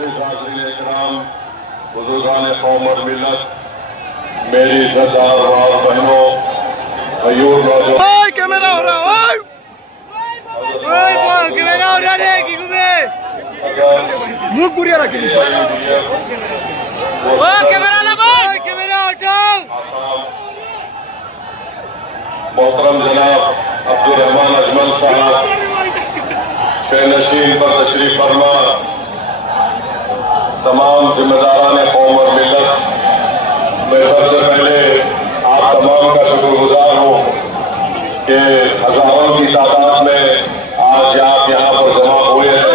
नाज़रीन इकराम, बुजुर्गान कौम और मिल्लत, मेरी इज़्ज़तदार माँ बहनों, मयूर नौजवान, कैमरा हो रहा है, कैमरा हो रहा है कि मुंह गुड़िया रखी कैमरा लगा, कैमरा हटाओ। मोहतरम जनाब अब्दुल रहमान अजमल साहब शेरनशीन पर तशरीफ फरमा, तमाम जिम्मेदारान कौम और मिल्लत, मैं सबसे पहले आप तमाम का शुक्रगुजार हूँ कि हजारों की तादाद में आज आप यहाँ पर जमा हुए हैं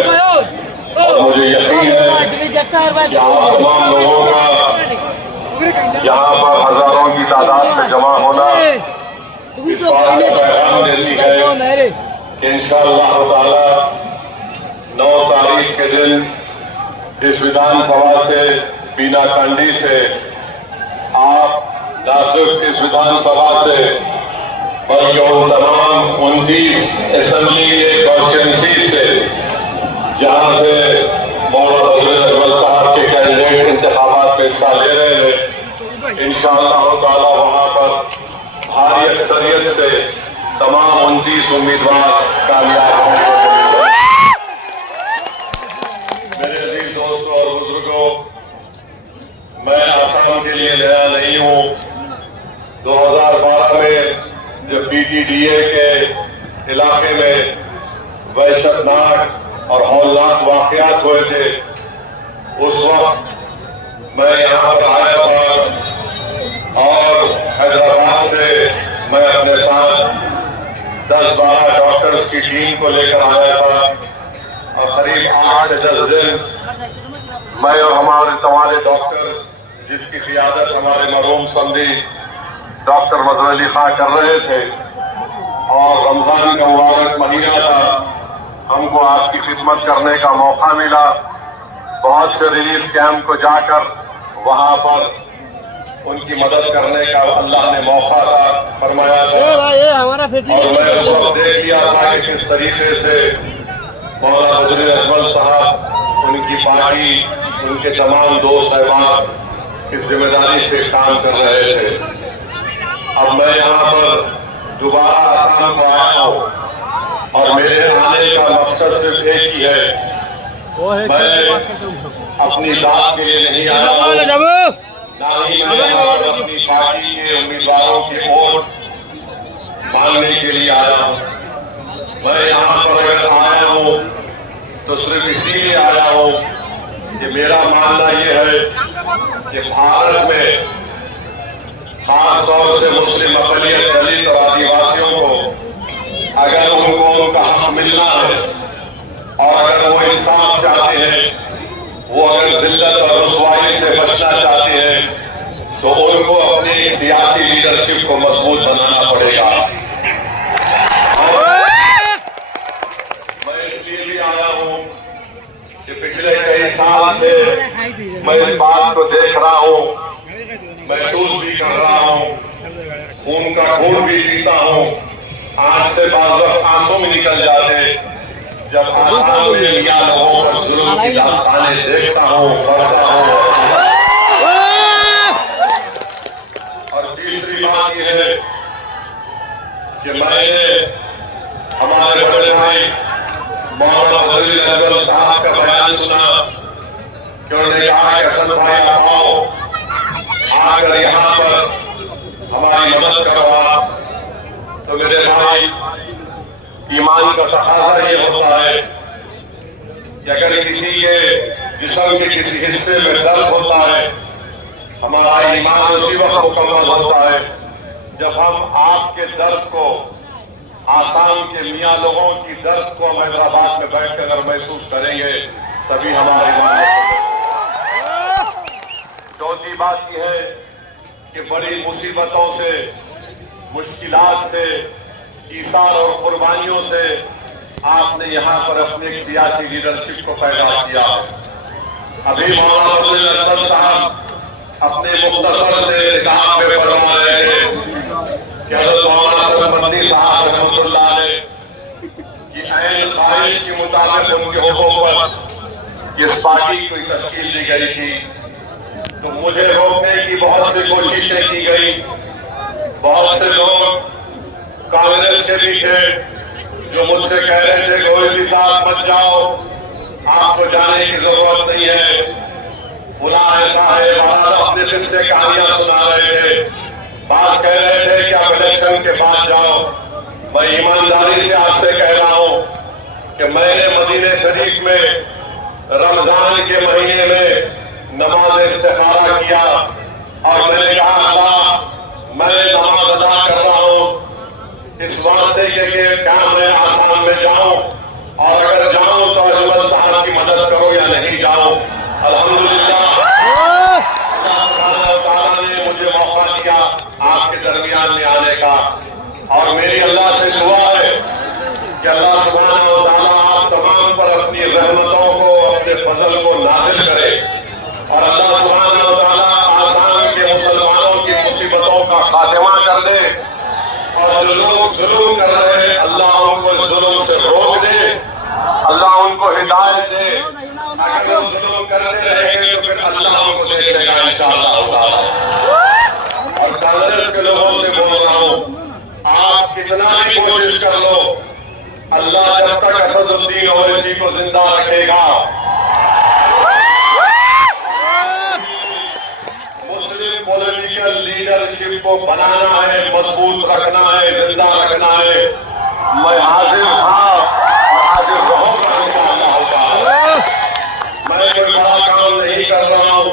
और मुझे यकीन है कि आप तमाम लोगों का यहाँ पर हजारों की तादाद में जमा होना इस बात का पैगाम देती है कि इंशाअल्लाह ताला 9 तारीख के दिन इस विधानसभा से बीना कंडी से आप न सिर्फ इस विधानसभा से बल्कि उन तमाम 29 असेंबली के कॉन्स्टिट्यूंसी से जहां से मौलाना अब्दुल अजमल साहब के कैंडिडेट इंतखाबात में हिस्सा ले रहे हैं, इंशाअल्लाह ताला वहां पर भारी अक्सरियत से तमाम 29 उम्मीदवार कामयाब होंगे। मेरे अजीज दोस्तों और बुजुर्गों, मैं आसाम के लिए नया नहीं हूँ। 2012 में जब PTDA के इलाके में वहशतनाक और हौलनाक वाक़यात हुए थे, उस वक्त मैं यहाँ पर आया था और हैदराबाद से मैं अपने साथ 10-12 डॉक्टर्स की टीम को लेकर आया था और करीब 8 से 10 दिन मैं और हमारे तमाम डॉक्टर्स, जिसकी क़ियादत हमारे मरहूम समधी डॉक्टर मजहर अली खां कर रहे थे, और रमज़ान का मुबारक महीना था, हमको आपकी खिदमत करने का मौका मिला। बहुत से रिलीफ कैंप को जाकर वहाँ पर उनकी मदद करने का अल्लाह ने मौका था फरमाया था, और मैं उस वक्त देख लिया था कि किस तरीके से मौलाना अब्दुल अजमल साहब, उनकी पार्टी, उनके तमाम दोस्त अहबाब किस जिम्मेदारी से काम कर रहे थे। अब मैं यहाँ पर दोबारा आसाम को आया हूँ और मेरे आने का मकसद सिर्फ एक ही है, मैं अपनी बात के लिए नहीं आया हूँ, ना ही मैं यहाँ पर अपनी पार्टी के उम्मीदवारों के वोट मांगने के लिए आया हूँ। मैं यहाँ पर अगर आया हूँ तो सिर्फ इसीलिए आया हूँ कि मेरा मानना ये है कि भारत में खास तौर से मुस्लिम अक़लियत, दलित और आदिवासियों को अगर उनको उनका हक मिलना है और अगर वो इंसाफ चाहते हैं, वो अगर जिल्लत और रुसवाई से बचना चाहते हैं, तो उनको अपनी सियासी लीडरशिप को मजबूत बनाना पड़ेगा। मैं इसलिए भी आया हूँ कि पिछले कई साल से मैं इस बात को देख रहा हूँ, महसूस भी कर रहा हूँ, खून का खून भी पीता हूँ, आंख से बाज़ वक्त आंसू भी निकल जाते जब आसाम में मियां लोगों पर जुल्म की दास्तानें देखता हूँ, पढ़ता हूँ। और तीसरी बात यह है कि मैंने हमारे बड़े भाई मौलाना अब्दुल अजमल साहब का बयान सुना कि उन्होंने कहा कि हसन भाई आप आओ, आकर यहाँ पर हमारी मदद करो आप। तो मेरे भाई, ईमान का तकाज़ा ये होता है कि अगर किसी के जिस्म के किसी हिस्से में दर्द होता है, हमारा ईमान उसी वक्त मुकम्मल होता है जब हम आपके दर्द को, आसाम के मियाँ लोगों की दर्द को हम हैदराबाद में बैठकर अगर महसूस करेंगे, तभी हमारा ईमान। चौथी बात यह है कि बड़ी मुसीबतों से, मुश्किलात से, ईसार और कुर्बानियों से आपने यहाँ पर अपने सियासी लीडरशिप को पैदा किया है। अभी मौलाना अब्दुल अजमल साहब अपने मुख्तसर से किताब में फरमा रहे थे कि हज़रत मौलाना सरबंदी साहब रहमतुल्लाह अलैह की ऐन ख्वाहिश के मुताबिक उनके हुक्म पर اس پارٹی کو تشکیل دی گئی تھی تو مجھے روکنے کی بہت سی کوششیں کی گئی. بہت سے لوگ کانگریس کے بھی تھے جو مجھ سے کہہ رہے تھے کہ اویسی صاحب مت جاؤ, آپ کو جانے کی ضرورت نہیں ہے, فلاں ایسا ہے, اپنے سے کہانیاں سنا رہے تھے. بعض کہہ رہے تھے کہ آپ الیکشن کے بعد جاؤ. میں ایمانداری سے آپ سے کہہ رہا ہوں کہ میں نے مدینہ شریف میں رمضان کے مہینے میں نماز استخارہ کیا اور میں نے کہا تھا میں نماز ادا کر رہا ہوں اس واسطے کہ کیا میں آسام میں جاؤں, اور اگر جاؤں تو اجمل صاحب کی مدد کرو یا نہیں جاؤں. الحمدللہ اللہ سبحانہ وتعالیٰ نے مجھے موقع دیا آپ کے درمیان میں آنے کا, اور میری اللہ سے دعا ہے کہ اللہ سبحانہ وتعالیٰ آپ تمام پر اپنی رحمتوں کو, اپنے فضل کو نازل کرے, اور اللہ سبحانہ وتعالیٰ آسام کے مسلمانوں کی مصیبتوں کا خاتمہ کر دے, اور جو لوگ ظلم کر رہے ہیں اللہ ان کو ظلم سے روک دے, اللہ ان کو ہدایت دے. اگر وہ ظلم کرتے رہیں گے تو پھر اللہ ان کو دیکھ لے گا انشاءاللہ تعالیٰ. اور کانگریس کے لوگوں سے بول رہا ہوں, آپ کتنا بھی کوشش کر لو, اللہ جب تک اسد الدین اویسی کو زندہ رکھے گا, مسلم پولیٹیکل لیڈرشپ کو بنانا ہے, مضبوط رکھنا ہے, زندہ رکھنا ہے. میں حاضر تھا اور حاضر رہوں گا انشاءاللہ تعالیٰ. میں کوئی بڑا کام نہیں کر رہا ہوں,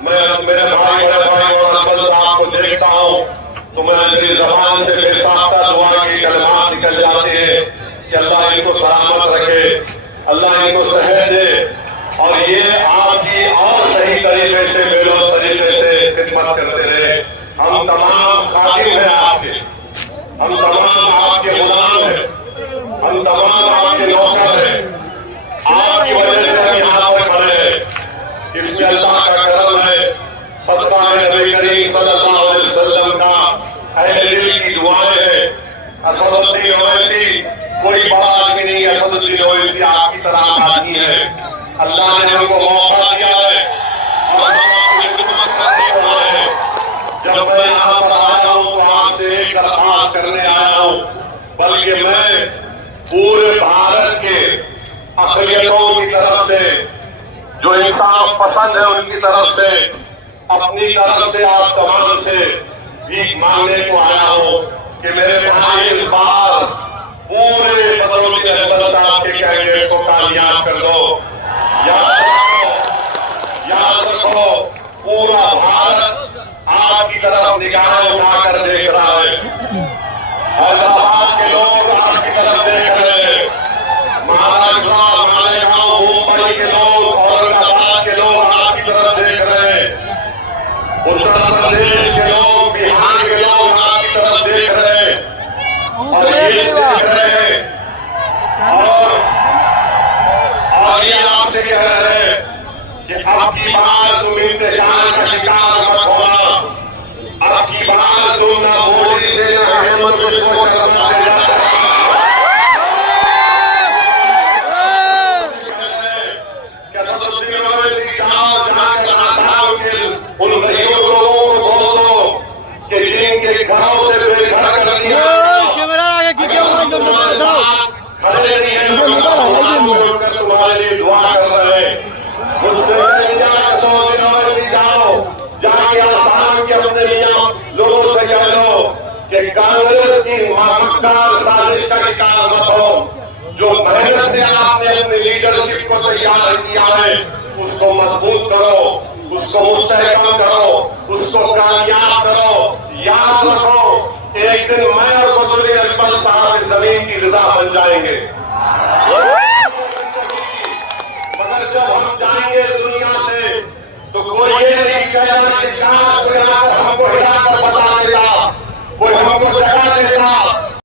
میں میرے بھائی اور اجمل صاحب کو دیکھتا ہوں تو میں میری زبان سے بے ساختہ دعا کی کلمات نکل جاتے ہیں کہ اللہ ان کو سلامت رکھے, اللہ ان کو صحت دے, اور یہ آپ کی اور صحیح طریقے سے بے لوث طریقے سے خدمت کرتے رہے. ہم تمام خادم ہیں آپ کے, ہم تمام آپ کے غلام ہیں, ہم تمام آپ کے نوکر ہیں. آپ کی وجہ سے ہم یہاں پر کھڑے ہیں. اس میں اللہ کا کرم ہے, صدقہ ہے نبی کریم صلی اللہ علیہ وسلم کا, اہل دل کی دعائیں ہیں. اسد الدین اویسی کوئی بڑا آدمی نہیں ہے, اسد الدین اویسی آپ کی طرح آدمی ہے. اللہ نے ہم کو موقع دیا ہے اور ہم آپ کی خدمت کرنے والے ہیں. جب میں یہاں پر آیا ہوں تو آپ سے ایک درخواست کرنے آیا ہوں, بلکہ میں پورے بھارت کے اقلیتوں کی طرف سے جو انصاف پسند ہے ان کی طرف سے, اپنی طرف سے آپ تمام سے بھیک مانگنے کو آیا ہوں کہ میرے بھائی اس بار پورے بدرالدین اجمل صاحب کے کینڈیڈیٹ کو کامیاب کر دو. یاد رکھو پورا بھارت آپ کی طرف نگاہیں اٹھا کر دیکھ رہا ہے. حیدرآباد کے لوگ آپ کی طرف دیکھ رہے ہیں, مہاراشٹر, مالیگاؤں, ممبئی کے لوگ, اورنگ آباد کے لوگ آپ کی طرف دیکھ رہے ہیں, اتر پردیش کے لوگ, بہار کے لوگ آپ کی طرف دیکھ رہے ہیں, اور یہ دیکھ رہے ہیں, اور یہ آپ سے کہہ رہے ہیں کہ اب کی بار تم انتشار کا شکار مت ہونا, اب کی بار تم نہ مودی سے نہ ہیمنت بسوا شرما سے جاتا ان غریب لوگوں کو بول دو کہ جن کے گھروں سے بے گھر کر دیا کھڑے نہیں ہیں, تمہارے لیے دعا کر رہے ہیں. مجھ سے جاؤ, جا کے آسام کے اپنے لوگوں سے کہہ دو کہ کانگریس کی مکار سازش کا شکار مت ہو. جو محنت سے آپ نے اپنی لیڈرشپ کو تیار کیا ہے اس کو مضبوط کرو, اس کو مستحکم کرو, اس کو کامیاب کرو. یاد رکھو ایک دن میں اور بدرالدین اجمل صاحب اس زمین کی غذا بن جائیں گے, مگر جب ہم جائیں گے دنیا سے تو کوئی یہ نہیں کہے گا کہ کہاں کوئی آ کر ہم کو ہلا کر بتا دیتا